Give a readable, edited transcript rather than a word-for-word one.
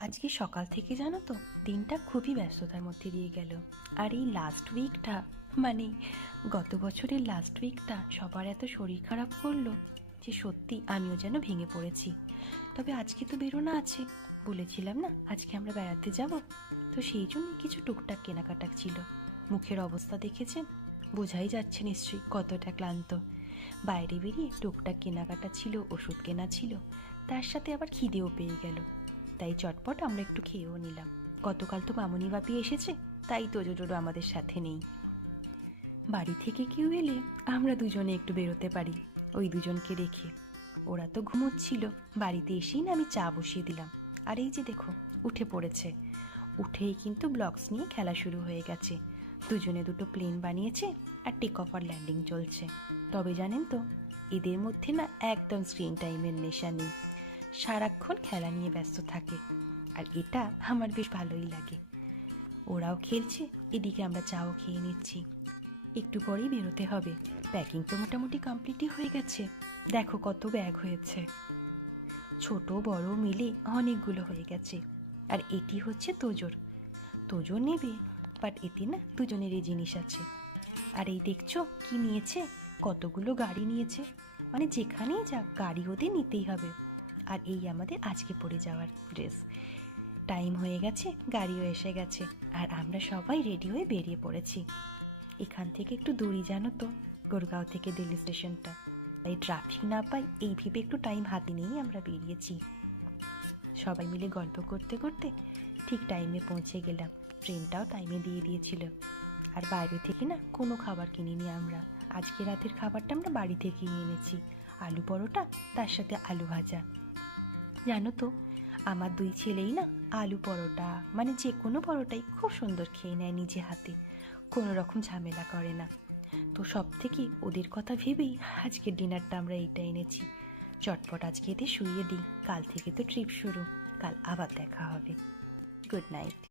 আজকে সকাল থেকে জানো তো দিনটা খুবই ব্যস্ততার মধ্যে দিয়ে গেল। আর এই লাস্ট উইকটা মানে গত বছরের লাস্ট উইকটা সবার এত শরীর খারাপ করলো যে সত্যি আমিও যেন ভেঙে পড়েছি। তবে আজকে তো বেরোনো আছে, বলেছিলাম না আজকে আমরা বেড়াতে যাব, তো সেই জন্য কিছু টুকটাক কেনাকাটা ছিল। মুখের অবস্থা দেখেছেন, বোঝাই যাচ্ছে নিশ্চয়ই কতটা ক্লান্ত। বাইরে বেরিয়ে টুকটাক কেনাকাটা ছিল, ওষুধ কেনা ছিল, তার সাথে আবার খিদেও পেয়ে গেল। তাই চটপট আমরা একটু খেয়েও নিলাম। গতকাল তো মামুনি বাপি এসেছে, তাই তোজোটোরও আমাদের সাথে নেই। বাড়ি থেকে কেউ এলে আমরা দুজনে একটু বেরোতে পারি, ওই দুজনকে রেখে। ওরা তো ঘুমোচ্ছিল, বাড়িতে এসেই না আমি চা বসিয়ে দিলাম। আর এই যে দেখো উঠে পড়েছে। উঠেই কিন্তু ব্লগস নিয়ে খেলা শুরু হয়ে গেছে। দুজনে দুটো প্লেন বানিয়েছে আর টেক অফ আর ল্যান্ডিং চলছে। তবে জানেন তো, এদের মধ্যে না একদম স্ক্রিন টাইমের নেশা নেই, সারাক্ষণ খেলা নিয়ে ব্যস্ত থাকে। আর এটা আমার বেশ ভালোই লাগে। ওরাও খেলছে, এদিকে আমরা চাও খেয়ে নিচ্ছি। একটু পরেই বেরোতে হবে। প্যাকিং তো মোটামুটি কমপ্লিটই হয়ে গেছে। দেখো কত ব্যাগ হয়েছে, ছোট বড় মিলে অনেকগুলো হয়ে গেছে। আর এটি হচ্ছে তোজোর। তোজো নেবে, বাট এতে না দুজনেরই জিনিস আছে। আর এই দেখছো কি নিয়েছে, কতগুলো গাড়ি নিয়েছে। মানে যেখানেই যাক গাড়ি ওদের নিতেই হবে। আর এই আমাদের আজকে পরে যাওয়ার ড্রেস। টাইম হয়ে গেছে, গাড়িও এসে গেছে, আর আমরা সবাই রেডি হয়ে বেরিয়ে পড়েছি। এখান থেকে একটু দূরই জানো তো, গুরগাঁও থেকে দিল্লি স্টেশনটা। তাই ট্রাফিক না পাই এই ভেবে একটু টাইম হাতে নিয়েই আমরা বেরিয়েছি। সবাই মিলে গল্প করতে করতে ঠিক টাইমে পৌঁছে গেলাম। ট্রেনটাও টাইমে দিয়ে দিয়েছিল। আর বাইরে থেকে না কোনো খাবার কিনিনি আমরা। আজকে রাতের খাবারটা আমরা বাড়ি থেকেই এনেছি, আলু পরোটা তার সাথে আলু ভাজা। জানো তো, আমার দুই ছেলেই না আলু পরোটা মানে যে কোনো পরোটাই খুব সুন্দর খেয়ে নেয় নিজে হাতে, কোনো রকম ঝামেলা করে না। তো সব থেকে ওদের কথা ভেবেই আজকের ডিনারটা আমরা এইটা এনেছি। চটপট আজকে এতে শুইয়ে দিই, কাল থেকে তো ট্রিপ শুরু, কাল আবার দেখা হবে। Good night.